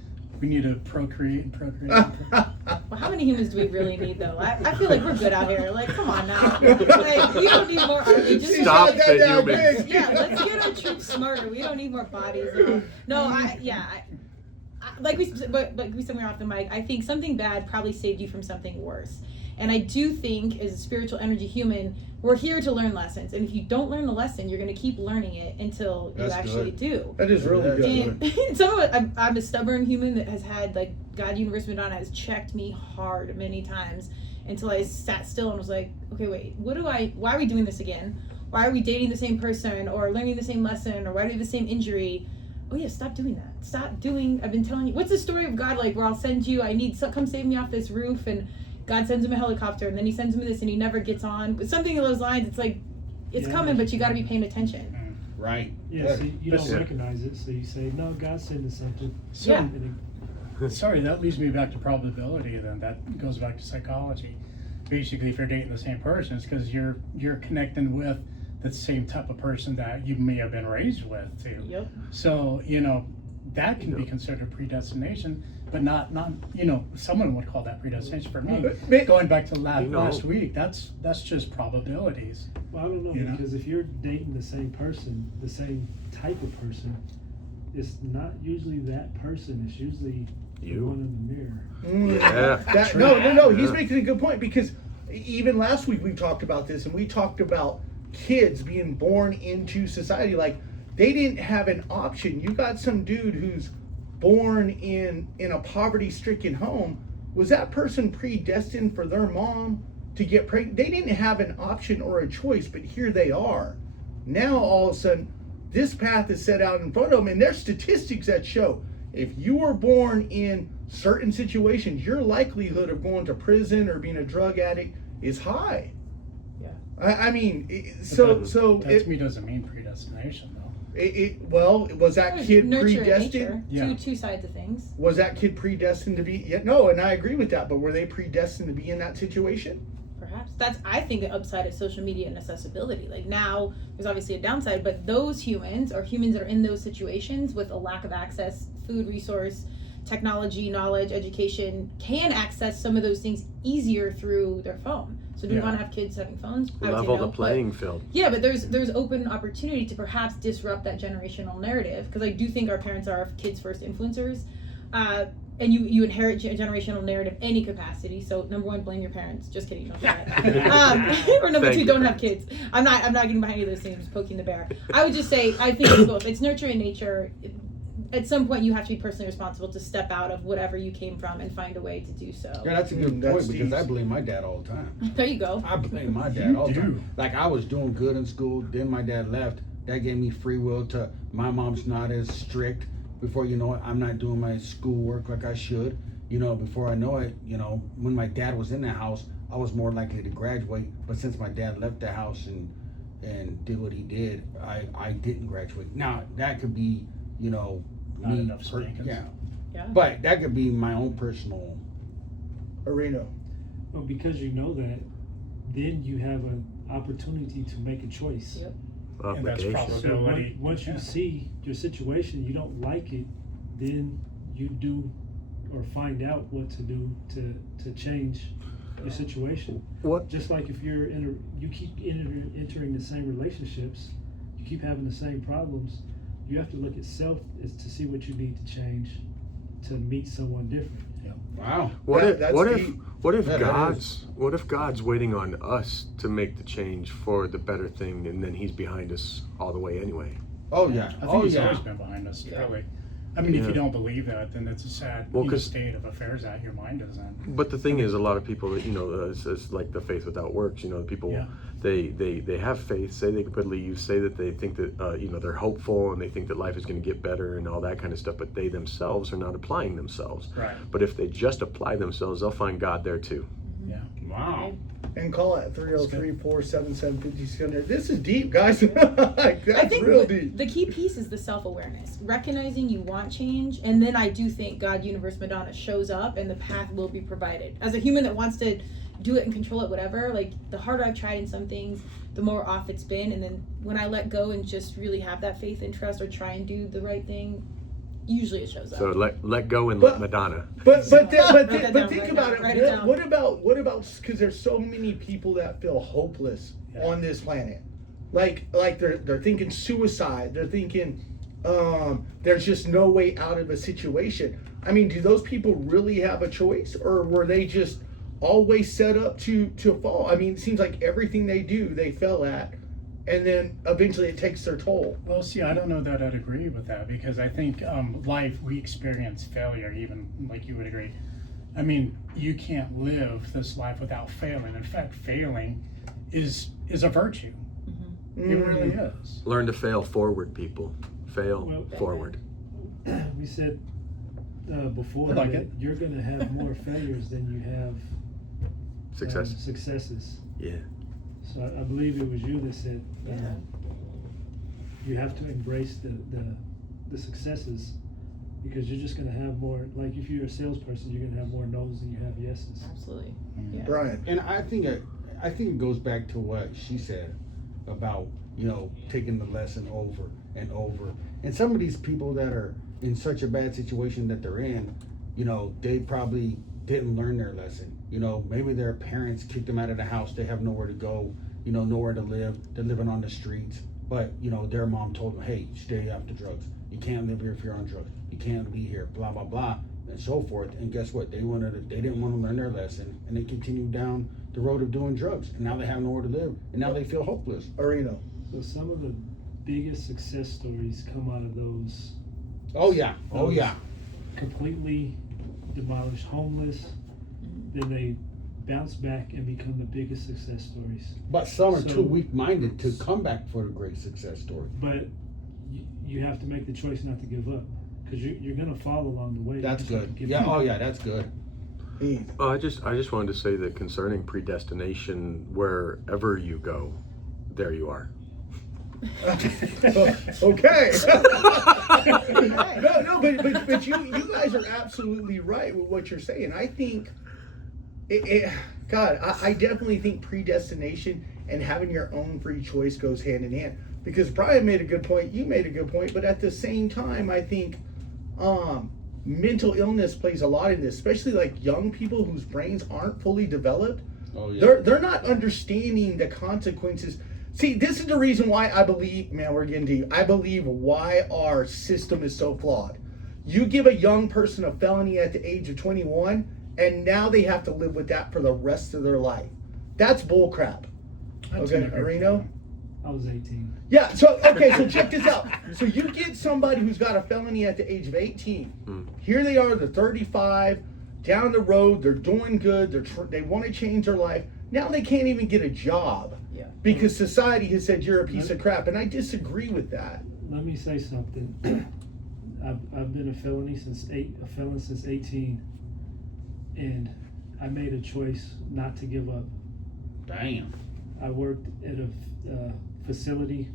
we need to procreate and procreate. And procreate. Well, how many humans do we really need, though? I feel like we're good out here. Like, come on now. Like, we don't need more army. Just Stop Shut that the down, humans. big. Yeah, let's get our troops smarter. We don't need more bodies. No, like we said, we're off the mic. I think something bad probably saved you from something worse. And I do think, as a spiritual energy human, we're here to learn lessons. And if you don't learn the lesson, you're going to keep learning it until you That's actually good. That do. is really good. And some of it, I'm a stubborn human that has had, like, God, Universe, Madonna has checked me hard many times until I sat still and was like, okay, wait, why are we doing this again? Why are we dating the same person or learning the same lesson, or why do we have the same injury? Oh yeah, stop doing that. Stop doing, I've been telling you, what's the story of God, like, where I'll send you, come save me off this roof, and God sends him a helicopter, and then he sends him this, and he never gets on. But something along those lines, it's like, it's Yeah. coming, but you got to be paying attention. Right. yeah, so you don't Yeah. recognize it, so you say, "No, God's sending something." So, Yeah. And sorry, that leads me back to probability then. That goes back to psychology. Basically, if you're dating the same person, it's because you're connecting with the same type of person that you may have been raised with too. Yep. So, you know, that can be considered predestination, but not someone would call that predestination. For me, going back to last week, that's just probabilities. well, I don't know, You know? because if you're dating the same person, the same type of person, it's not usually that person. It's usually You. the one in the mirror. Yeah. No, he's Yeah. making a good point, because even last week we talked about this, and we talked about kids being born into society. Like, they didn't have an option. You got some dude who's born in a poverty-stricken home. Was that person predestined for their mom to get pregnant? They didn't have an option or a choice, but here they are. Now all of a sudden, this path is set out in front of them, and there's statistics that show if you were born in certain situations, your likelihood of going to prison or being a drug addict is high. Yeah. I mean, But so that to me doesn't mean predestination. predestination, though. Well, was that There's kid nurture and predestined? nature. Yeah. Two sides of things. Was that kid predestined to be? Yeah, no, and I agree with that. But were they predestined to be in that situation? Perhaps that's, I think, the upside of social media and accessibility. Like, now there's obviously a downside, but those humans, or humans that are in those situations with a lack of access, food, resource, technology, knowledge, education, can access some of those things easier through their phone. So do we Yeah. want to have kids having phones? I would say Level no, the playing field. yeah, but there's open opportunity to perhaps disrupt that generational narrative, because I do think our parents are kids' first influencers, and you inherit a generational narrative any capacity. So number one, blame your parents. Just kidding, don't do that. Or number Thank two, you. don't have kids. I'm not getting behind any of those things. Just poking the bear. I would just say I think it's both. It's nurture and nature. At some point, you have to be personally responsible to step out of whatever you came from and find a way to do so. Yeah, that's a good That's point because I deep. blame my dad all the time. There you go. I blame my dad all the do. time. Like, I was doing good in school, then my dad left. That gave me free will to, my mom's not as strict. Before you know it, I'm not doing my schoolwork like I should. You know, before I know it, you know, when my dad was in the house, I was more likely to graduate. But since my dad left the house and did what he did, I didn't graduate. Now, that could be, you know, Not me, enough spankings. yeah. Yeah. But that could be my own personal. Arena. Well, because you know that, then you have an opportunity to make a choice. Yep. And that's Obligation. So probability. once you Yeah. see your situation, you don't like it, then you do or find out what to do to change your situation. What? Just like if you're you keep entering the same relationships, you keep having the same problems, you have to look at self as to see what you need to change to meet someone different. Wow. What That- if that's what deep. if Yeah, that what if God's waiting on us to make the change for the better thing, and then He's behind us all the way anyway? Oh yeah. I think Oh he's yeah. always been behind us, Yeah. really. I mean, if Yeah. you don't believe that, then it's a sad Well, 'cause- state of affairs that your mind is in. But the thing is, a lot of people, it's like the faith without works. You know, people Yeah. they have faith, say they can believe, say that they think that they're hopeful and they think that life is going to get better and all that kind of stuff. But they themselves are not applying themselves. Right. But if they just apply themselves, they'll find God there too. Yeah. Wow. And call it 303-477-5600. This is deep, guys. Like, I that's think real deep. the key piece is the self-awareness, recognizing you want change, and then I do think God, Universe, Madonna shows up, and the path will be provided. As a human that wants to do it and control it, whatever, like, the harder I've tried in some things, the more off it's been, and then when I let go and just really have that faith and trust, or try and do the right thing, usually it shows up. So let go and But- let Madonna. But Write that think down, about write it. it down. What about because there's so many people that feel hopeless on this planet. Like they're thinking suicide. They're thinking there's just no way out of a situation. I mean, do those people really have a choice, or were they just always set up to fall? I mean, it seems like everything they do they fell at, and then eventually it takes their toll. Well, see, I don't know that I'd agree with that because I think life, we experience failure, even like you would agree. I mean, you can't live this life without failing. In fact, failing is a virtue. It really is. Learn to fail forward, people. Fail Well, forward. We said before I like that it. you're going to have more failures than you have Success. successes. Yeah. So I believe it was you that said Yeah. you have to embrace the successes, because you're just going to have more. Like if you're a salesperson, you're going to have more no's than you have yeses. Absolutely. Yeah. Brian. And I think it goes back to what she said about, you know, taking the lesson over and over. And some of these people that are in such a bad situation that they're in, you know, they probably didn't learn their lesson. You know, maybe their parents kicked them out of the house. They have nowhere to go, you know, nowhere to live. They're living on the streets. But, you know, their mom told them, hey, stay off the drugs. You can't live here if you're on drugs. You can't be here, blah, blah, blah, and so forth. And guess what? They didn't want to learn their lesson, and they continued down the road of doing drugs. And now they have nowhere to live, and now they feel hopeless. Arena. So some of the biggest success stories come out of those Oh yeah, oh yeah. completely demolished, homeless. Then they bounce back and become the biggest success stories. But some are So- too weak-minded to come back for a great success story. But you have to make the choice not to give up, because you're going to fall along the way. That's You just have to good. give Yeah. up. Oh yeah, that's good. Heath. I just wanted to say that concerning predestination, wherever you go, there you are. Okay. No, but you guys are absolutely right with what you're saying. I think, I definitely think predestination and having your own free choice goes hand in hand. Because Brian made a good point, you made a good point, but at the same time, I think mental illness plays a lot in this, especially like young people whose brains aren't fully developed. Oh, yeah. They're not understanding the consequences. See, this is the reason why I believe, man, we're getting deep. I believe why our system is so flawed. You give a young person a felony at the age of 21, and now they have to live with that for the rest of their life. That's bullcrap. Okay, Reno? I was 18. Yeah, so check this out. So you get somebody who's got a felony at the age of 18. Here they are, they're 35, down the road, they're doing good, they want to change their life. Now they can't even get a job because society has said you're a piece of crap, and I disagree with that. Let me say something. I've been a felon since 18, and I made a choice not to give up. Damn. I worked at a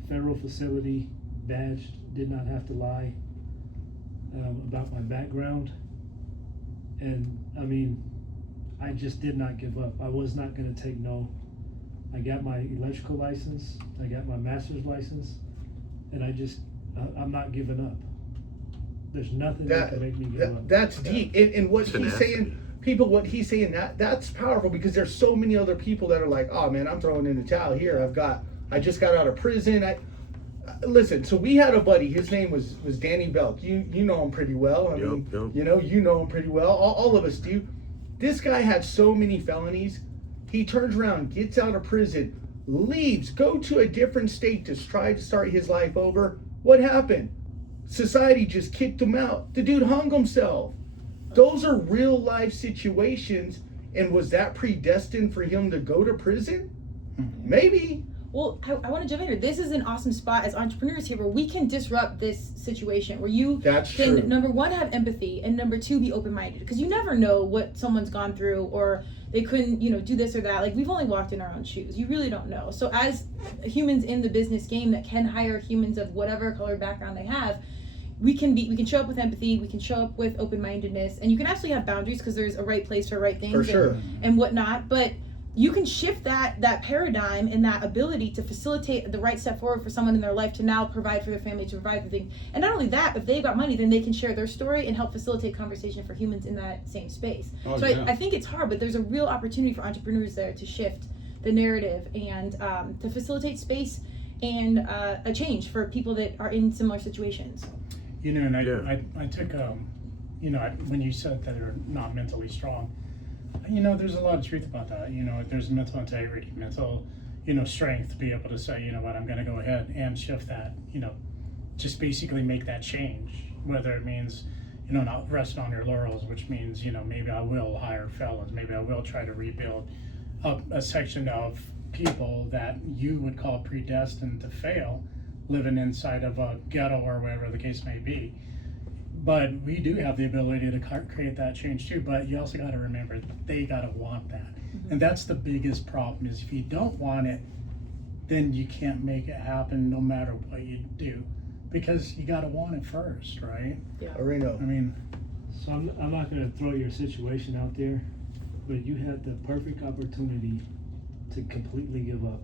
federal facility, badged, did not have to lie about my background. And I mean, I just did not give up. I was not going to take no. I got my electrical license, I got my master's license, and I'm not giving up. There's nothing that can make me give up. That's deep. And what he's saying, what he's saying, that's powerful, because there's so many other people that are like, oh man, I'm throwing in the towel here. I just got out of prison. Listen, so we had a buddy, his name was Danny Belk. You know him pretty well. I mean, you know him pretty well. All of us do. This guy had so many felonies. He turns around, gets out of prison, leaves, go to a different state to try to start his life over. What happened? Society just kicked him out. The dude hung himself. Those are real life situations. And was that predestined for him to go to prison? Maybe. Well, I want to jump in here. This is an awesome spot as entrepreneurs here where we can disrupt this situation, where you can, true. Number one, have empathy, and number two, be open-minded. Because you never know what someone's gone through, or they couldn't, do this or that. Like, we've only walked in our own shoes. You really don't know. So as humans in the business game that can hire humans of whatever color background they have, we can show up with empathy, we can show up with open-mindedness, and you can actually have boundaries, because there's a right place for right things For sure. and whatnot. But you can shift that paradigm and that ability to facilitate the right step forward for someone in their life to now provide for their family, to provide for things. And not only that, if they've got money, then they can share their story and help facilitate conversation for humans in that same space. I think it's hard, but there's a real opportunity for entrepreneurs there to shift the narrative and to facilitate space and a change for people that are in similar situations. And I took, when you said that they're not mentally strong, there's a lot of truth about that. There's mental integrity, mental, strength to be able to say, you know what, I'm going to go ahead and shift that, just basically make that change, whether it means, not rest on your laurels, which means, maybe I will hire felons, maybe I will try to rebuild a section of people that you would call predestined to fail, living inside of a ghetto or whatever the case may be. But we do have the ability to create that change too, but you also got to remember, they got to want that. And that's the biggest problem, is if you don't want it, then you can't make it happen no matter what you do, because you got to want it first, right? Yeah. Areno. I mean, So I'm not going to throw your situation out there, but you had the perfect opportunity to completely give up.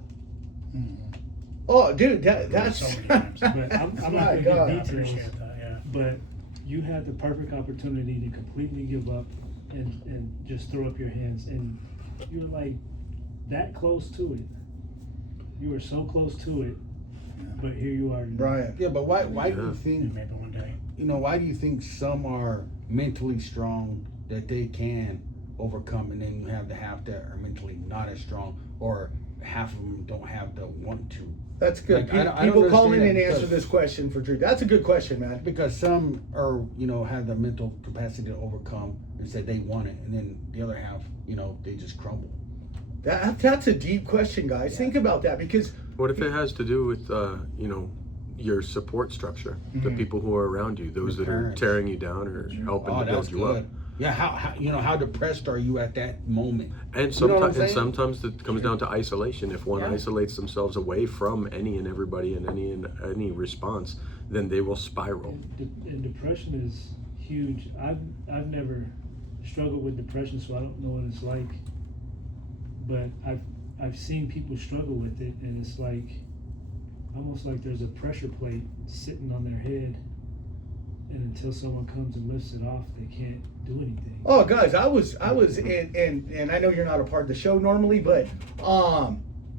Oh, dude, that's... so many times. But I'm not My going God. to I get details. appreciate that, yeah. But you had the perfect opportunity to completely give up and just throw up your hands, and you were like that close to it. You were so close to it, but here you are. Brian. Yeah, but why do you think, Maybe one day. why do you think some are mentally strong that they can overcome, and then you have the half that are mentally not as strong, or half of them don't have the want to? That's good. Like, I don't People call in understand and that, answer because- this question for Drew. That's a good question, man. Because some are, have the mental capacity to overcome and say they want it, and then the other half, they just crumble. That's a deep question, guys. Yeah. Think about that, because What if it has to do with, your support structure, the people who are around you, those Your that are parents. tearing you down or helping Oh, to build that's you good. up? Yeah, how depressed are you at that moment? And You know what I'm sometimes, saying? it comes down to isolation. If one Yeah. isolates themselves away from any and everybody and any response, then they will spiral. And depression is huge. I've never struggled with depression, so I don't know what it's like. But I've seen people struggle with it, and it's like almost like there's a pressure plate sitting on their head, and until someone comes and lifts it off, they can't do anything. Oh, guys, I was, and I know you're not a part of the show normally, but,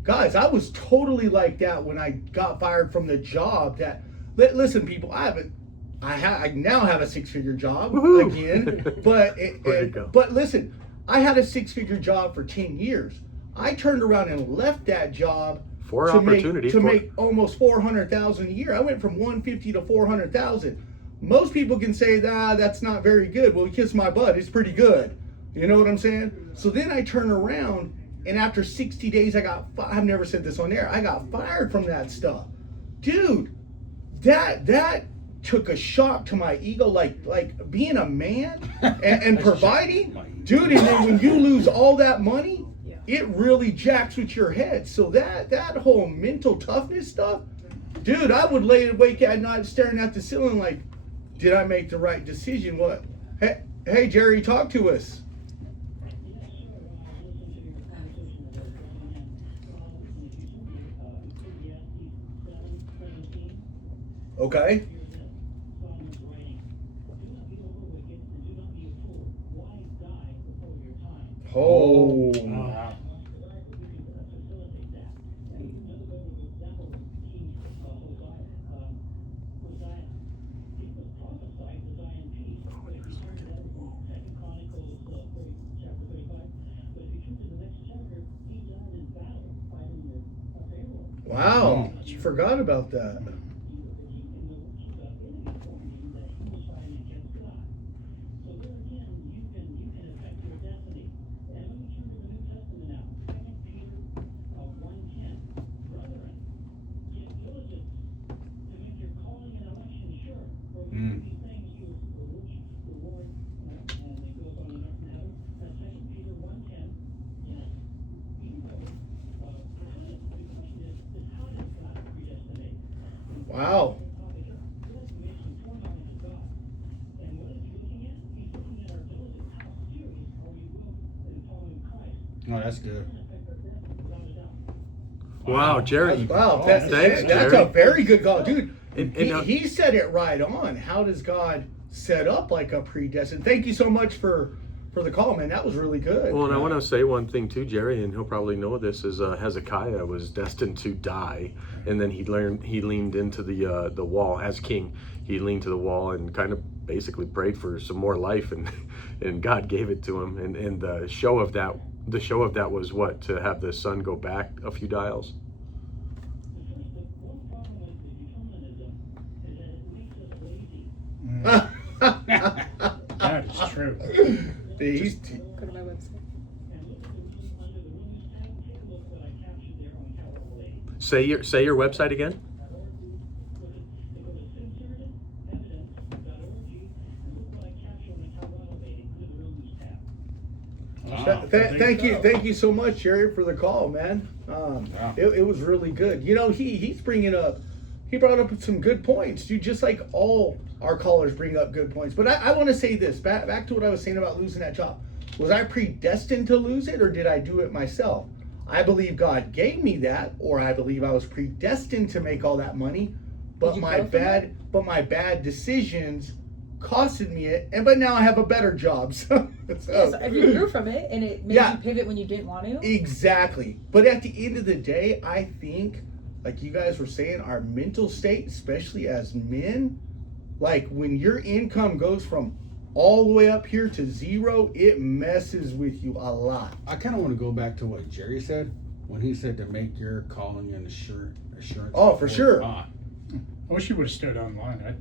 guys, I was totally like that when I got fired from the job. That, listen, people, I now have a 6-figure job Woohoo! again, Way to go. but listen, I had a 6-figure job for 10 years. I turned around and left that job For to opportunity. make almost $400,000 a year. I went from 150 to 400,000. Most people can say, that's not very good. Well, kiss my butt, it's pretty good. You know what I'm saying? So then I turn around, and after 60 days, I've never said this on air, I got fired from that stuff. Dude, that took a shock to my ego, like being a man and providing. Dude, and then when you lose all that money, it really jacks with your head. So that whole mental toughness stuff, dude, I would lay awake at night staring at the ceiling like, did I make the right decision? What? Hey, Jerry, talk to us. Okay. Oh. Wow. Wow. Forgot about that. Mm. Wow. No, that's good. Wow, Jerry. Wow, Thanks, that's Jerry. a very good call, dude. And He said it right on. How does God set up like a predestined? Thank you so much for the call, man. That was really good. Well, and I want to say one thing too, Jerry, and he'll probably know this, is Hezekiah was destined to die, and then he leaned into the wall as king. He leaned to the wall and kind of basically prayed for some more life, and God gave it to him. And the show of that was what? To have the sun go back a few dials. That is true. Go to my website. Say your website again. Wow. Thank you so much, Jerry, for the call, man. It was really good. You know, he brought up some good points, dude. Just like all our callers bring up good points. But I want to say this back to what I was saying about losing that job. Was I predestined to lose it, or did I do it myself? I believe God gave me that, or I believe I was predestined to make all that money. But my bad decisions costed me it, but now I have a better job. So if you grew from it and it made you pivot when you didn't want to. Exactly. But at the end of the day, I think, like you guys were saying, our mental state, especially as men, like when your income goes from all the way up here to zero, it messes with you a lot. I kind of want to go back to what Jerry said when he said to make your calling an assurance. Oh, for sure. I wish you would have stood online.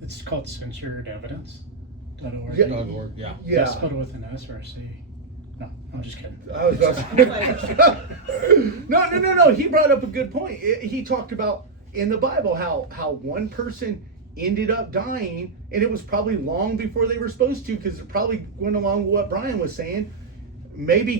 It's called censoredevidence.org. .org, yeah. Yeah. Spelled with an S or a C. No, I'm just kidding. I was about to No. He brought up a good point. He talked about in the Bible how one person ended up dying, and it was probably long before they were supposed to, because it probably went along with what Brian was saying. Maybe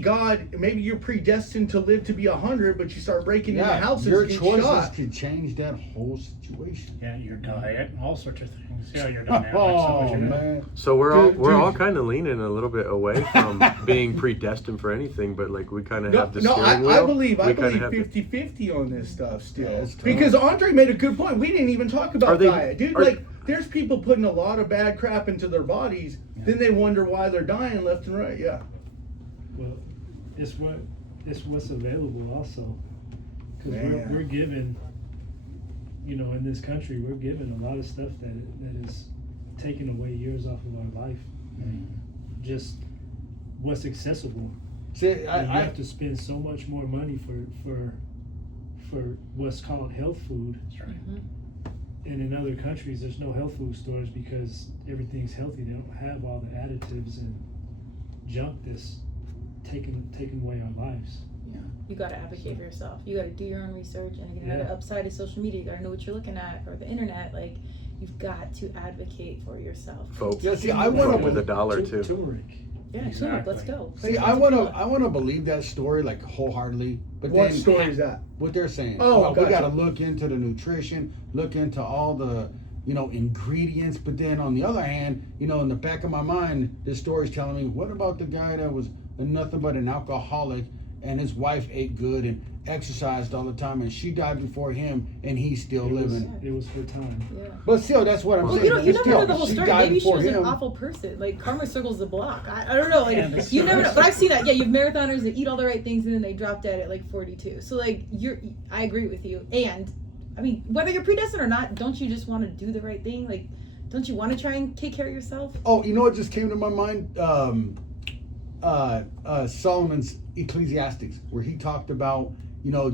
you're predestined to live to be 100, but you start breaking into houses, your and get choices shot. could change that whole situation. Yeah, your diet, all sorts of things. Yeah, your dynamics. Oh man. So we're Dude. all kind of leaning a little bit away from being predestined for anything, but like we kind of have the No, steering wheel. I believe We kinda have the- 50-50 on this stuff still. Yeah, it's tough. Because Andre made a good point. We didn't even talk Are about they- diet. Dude, are- like, there's people putting a lot of bad crap into their bodies, then they wonder why they're dying left and right. Yeah. Well, it's what's available also, because Man. we're given, in this country we're given a lot of stuff that is taking away years off of our life. Just what's accessible. See, And you have to spend so much more money for what's called health food. That's right. And in other countries, there's no health food stores because everything's healthy. They don't have all the additives and junk that's taking away our lives. You gotta advocate for yourself. You gotta do your own research, and again, Yeah. the upside of social media, you gotta know what you're looking at, or the internet. Like, you've got to advocate for yourself. Vote. Yeah, see, I wanna- Vote with a dollar too. Turmeric. Yeah, Exactly. let's go. See, I wanna believe that story like wholeheartedly, but What then story is that? what they're saying. Oh, Well, we gotcha. gotta look into the nutrition, look into all the ingredients. But then on the other hand, in the back of my mind, this story's telling me, what about the guy that was nothing but an alcoholic, and his wife ate good and exercised all the time, and she died before him, and he's still living. It was her time. Yeah. But still, that's what I'm Well, saying. Well, you never Still, know the whole she story. died Maybe she before was an him. awful person. Like, karma circles the block. I don't know. Like, Yeah, that's you never true. know. But I've seen that. Yeah, you have marathoners that eat all the right things and then they drop dead at like 42. So like, I agree with you. And I mean, whether you're predestined or not, don't you just want to do the right thing? Like, don't you want to try and take care of yourself? Oh, you know what just came to my mind? Solomon's Ecclesiastics, where he talked about,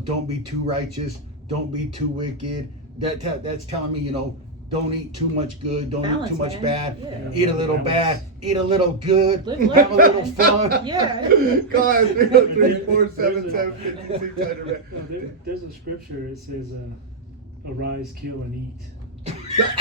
don't be too righteous, don't be too wicked. That's telling me, don't eat too much good, don't Balance, eat too much man. bad, Yeah. eat a little Balance. bad, eat a little good, Live have a life, little man. fun. Yeah. God, 3, 4, 7, 7, 56, There's a scripture. It says, "Arise, kill, and eat."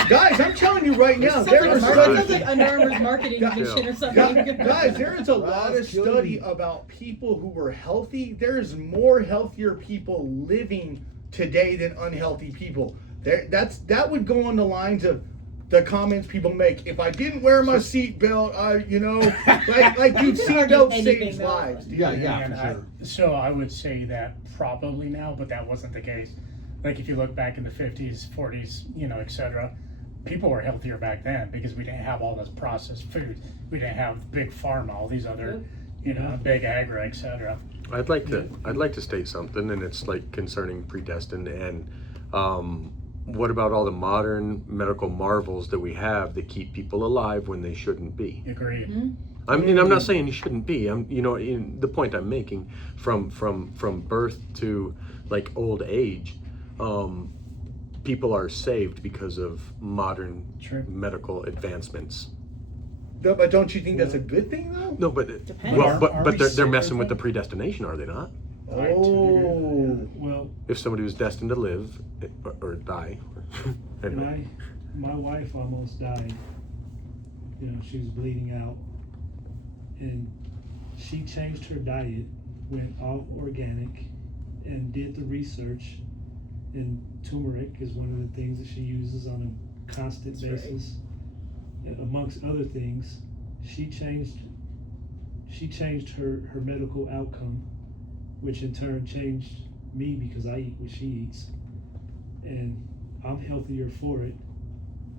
Guys, I'm telling you right now, Sounds there like, are a sounds studies. like Under Armour's marketing Yeah. mission or something. Guys, there is a lot of Rise, kill, study and eat. about people who were healthy. There is more healthier people living today than unhealthy people. That would go on the lines of the comments people make. If I didn't wear my seatbelt, like dude, seatbelt Anything, saves though. lives. Dude. Yeah, And for sure. so I would say that probably now, but that wasn't the case. Like if you look back in the 50s, 40s, etc., people were healthier back then because we didn't have all this processed food. We didn't have big pharma, all these other, big agri, etc. I'd like to state something, and it's like concerning predestined, and what about all the modern medical marvels that we have that keep people alive when they shouldn't be? Agreed. I mean, I'm not saying you shouldn't be. In the point I'm making, from birth to like old age, people are saved because of modern True. medical advancements. No, but don't you think that's a good thing though? No, but Depends. well, Are but we they're sick messing with with the it? predestination, are they not? Oh. Well, If somebody was destined to live or die, anyway. my wife almost died. She was bleeding out, and she changed her diet, went all organic, and did the research. And turmeric is one of the things that she uses on a constant That's right. basis. Amongst other things, she changed her medical outcome, which in turn changed me because I eat what she eats, and I'm healthier for it.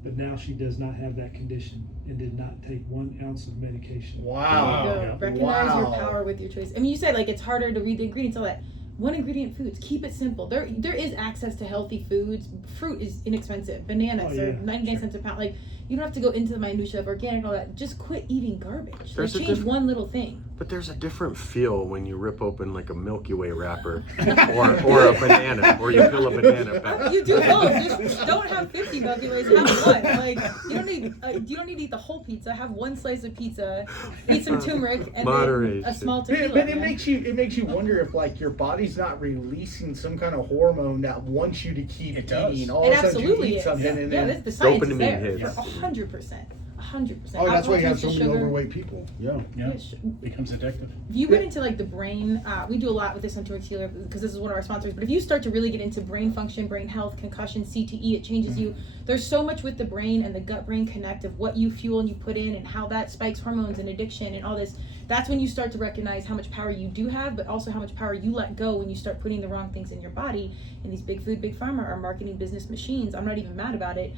But now she does not have that condition and did not take 1 ounce of medication. Wow. There you go. Yeah. Recognize your Wow. power with your choice. I mean, you said like it's harder to read the ingredients, all that. 1 ingredient foods. Keep it simple. There is access to healthy foods. Fruit is inexpensive. Bananas Oh, yeah. are 99 cents a pound. Like, You don't have to go into the minutia of organic and all that. Just quit eating garbage. There's a change one little thing. But there's a different feel when you rip open like a Milky Way wrapper or a banana, or you peel a banana back. You do both. Just don't have 50 Milky Ways. Have one. Like you don't need to eat the whole pizza. Have one slice of pizza. Eat some turmeric and then a small tequila. But it makes you wonder if like your body's not releasing some kind of hormone that wants you to keep It does. eating. All It of a sudden you absolutely eat is. something and Yeah, then the science is Dopamine there hits. for 100%. 100%. Oh, that's why you have so many sugar. overweight people. Yeah. Yeah, Yes. becomes addictive. If you went into like the brain, we do a lot with this on Turmeric Tequila because this is one of our sponsors. But if you start to really get into brain function, brain health, concussion, CTE, it changes you. There's so much with the brain and the gut-brain connect of what you fuel and you put in and how that spikes hormones and addiction and all this. That's when you start to recognize how much power you do have, but also how much power you let go when you start putting the wrong things in your body. And these big food, big pharma are marketing business machines. I'm not even mad about it.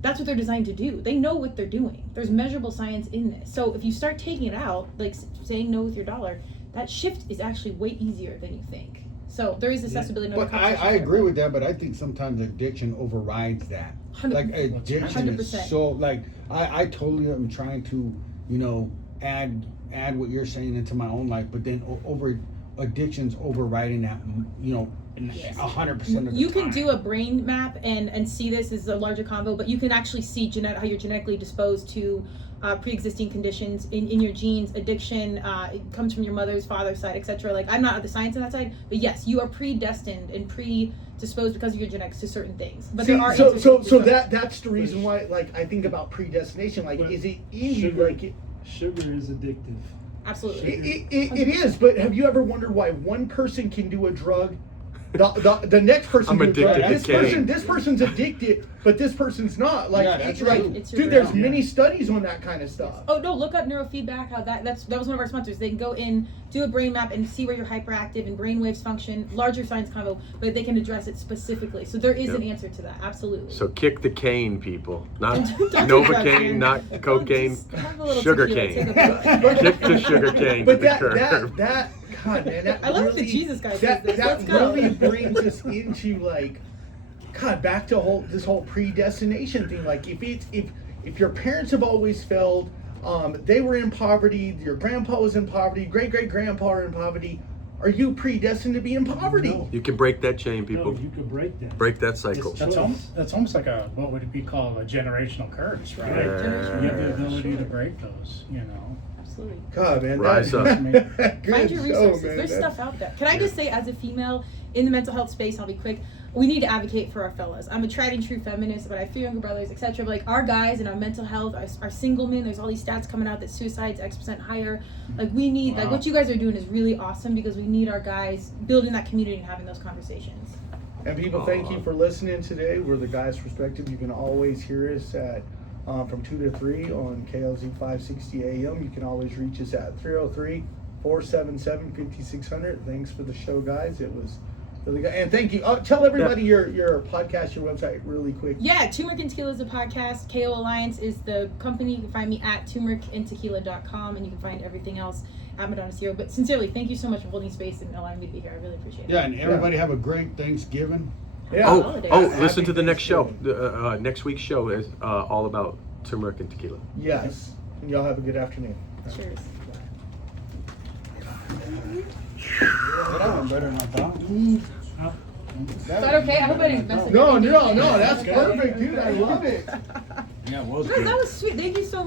That's what they're designed to do. They know what they're doing. There's measurable science in this. So if you start taking it out, like saying no with your dollar, that shift is actually way easier than you think. So there is accessibility. But I agree with that, but I think sometimes addiction overrides that. 100%. Like addiction is 100%. so like I totally am trying to, you know, add what you're saying into my own life, but then over addictions overriding that, you know, 100% of the time. You can do a brain map and see this as a larger combo, but you can actually see how you're genetically disposed to pre-existing conditions in your genes. Addiction, it comes from your mother's, father's side, etc. Like I'm not the science on that side, but yes, you are predestined and predisposed because of your genetics to certain things. But there are so that's the reason why like I think about predestination. Like, But is it easy? sugar- Like Sugar is addictive. Absolutely. it is. But have you ever wondered why one person can do a drug? The next person I'm can do a drug. addicted to cane. This person's addicted, but this person's not. Like, Yeah, that's it's like, true. It's your dude, there's brain. many studies on that kind of stuff. Oh no! Look up neurofeedback. How that was one of our sponsors. They can go in, do a brain map, and see where you're hyperactive and brain waves function. Larger science combo, but they can address it specifically. So there is an answer to that. Absolutely. So kick the cane, people. Not Don't do drugs, Novocaine, man. not Don't cocaine. just have a little Sugar tequila, cane. take a- Kick the sugar cane But to the curb. God, man, that I love really, that Jesus guy that, does this. that Let's go. really brings us into like, God, back to this whole predestination thing. Like, if your parents have always failed, they were in poverty, your grandpa was in poverty, great grandpa are in poverty. Are you predestined to be in poverty? No. You can break that chain, people. No, you could break that. Break that cycle. It's- That's almost like a, what would it be called, a generational curse, right? Right. You have the ability to break those, you know. Absolutely. God, man, Rise up. Good Find your show, resources. man. There's That's- stuff out there. Can I just say, as a female in the mental health space, I'll be quick. We need to advocate for our fellas. I'm a tried and true feminist, but I have 3 younger brothers, etc. But like our guys and our mental health, our single men. There's all these stats coming out that suicide's X% higher. Like we need, like what you guys are doing is really awesome because we need our guys building that community and having those conversations. And people, thank you for listening today. We're the Guys Perspective. You can always hear us at from 2 to 3 on KLZ 560 AM. You can always reach us at 303-477-5600. Thanks for the show, guys. It was really good. And thank you. Tell everybody your podcast, your website really quick. Yeah, Turmeric and Tequila is a podcast. KO Alliance is the company. You can find me at turmericandtequila.com, and you can find everything else at Madonna Zero. But sincerely, thank you so much for holding space and allowing me to be here. I really appreciate it. Yeah, and everybody have a great Thanksgiving. Yeah. Holidays. Listen to the next show. Happy Next week's show is all about turmeric and tequila. Yes. And y'all have a good afternoon. Cheers. That went better than I thought. Is that okay? I hope I didn't mess it No, up. that's perfect, dude. I love it. Yeah, it was Guys, good. that was sweet. Thank you so much.